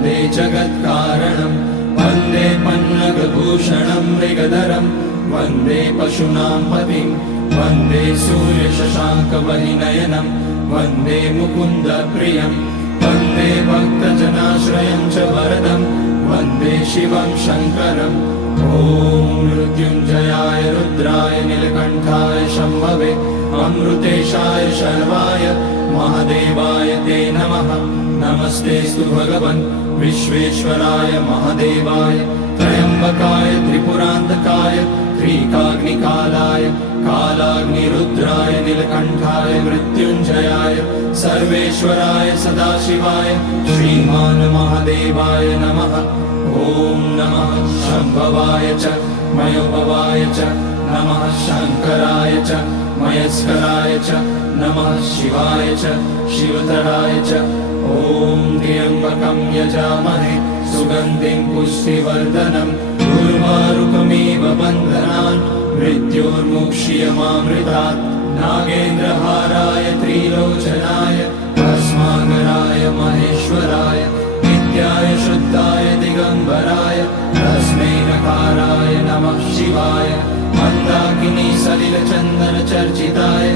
वन्दे जगत्कारणं वन्दे पन्नगभूषणं मृगधरं वन्दे पशूनां पतिं वन्दे सूर्यशशाङ्कवलिनयनं वन्दे मुकुन्दप्रियं वन्दे भक्तजनाश्रयं च वरदं वन्दे शिवं शङ्करम् ॐ मृत्युञ्जयाय रुद्राय नीलकण्ठाय शम्भवे अमृतेशाय शर्वाय महादेवाय ते नमः। नमस्तेऽस्तु भगवन् विश्वेश्वराय महादेवाय त्र्यम्बकाय त्रिपुरान्तकाय त्रिकाग्निकालाय कालाग्निरुद्राय नीलकण्ठाय मृत्युञ्जयाय सर्वेश्वराय सदाशिवाय श्रीमान् महादेवाय नमः। ॐ नमः शम्भवाय च मयोभवाय च नमः शङ्कराय च मयस्कराय च नमः शिवाय च शिवतराय च ॐ त्र्यम्बकं यजामहे सुगन्धिं पुष्टिवर्धनम् उर्वारुकमिव बन्धनान् मृत्योर्मुक्ष्यमामृतात् नागेन्द्रहाराय त्रिलोचनाय भस्माङ्गराय महेश्वराय नित्याय शुद्धाय दिगम्बराय तस्मै नकाराय नमः शिवाय मन्दाकिनी सलिलचन्दनचर्चिताय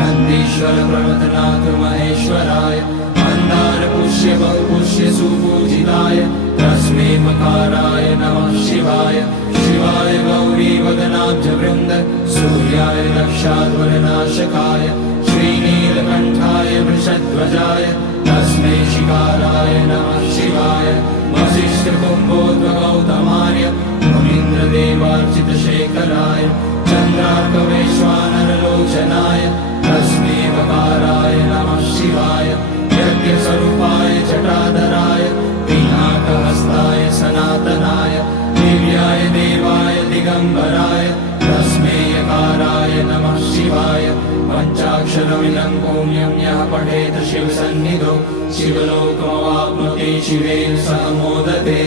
नन्दीश्वर प्रमथनाथ महेश्वराय मन्दारपुष्य बहुपुष्य सुपूजिताय तस्मै मकाराय नमः शिवाय शिवाय गौरीवदनाब्जवृन्द सूर्याय रक्षाध्वरनाशकाय श्रीनीलकण्ठाय वृषध्वजाय तस्मै शिकाराय नमः शिवाय वसिष्ठकुम्भोद्भगौतमार्य मुनीन्द्रदेवार्चितशेखराय चन्द्रार्कवैश्वानरलोचनाय तस्मै वकाराय नमः शिवाय यज्ञस्वरूपाय जटाधराय पिनाकहस्ताय सनातनाय दिव्याय देवाय दिगम्बराय तस्मै यकाराय नमः शिवाय पञ्चाक्षरमिदं पुण्यं यः पठेत शिवसन्निधौ शिवलोकमवाप्नोति शिवेन सह मोदते।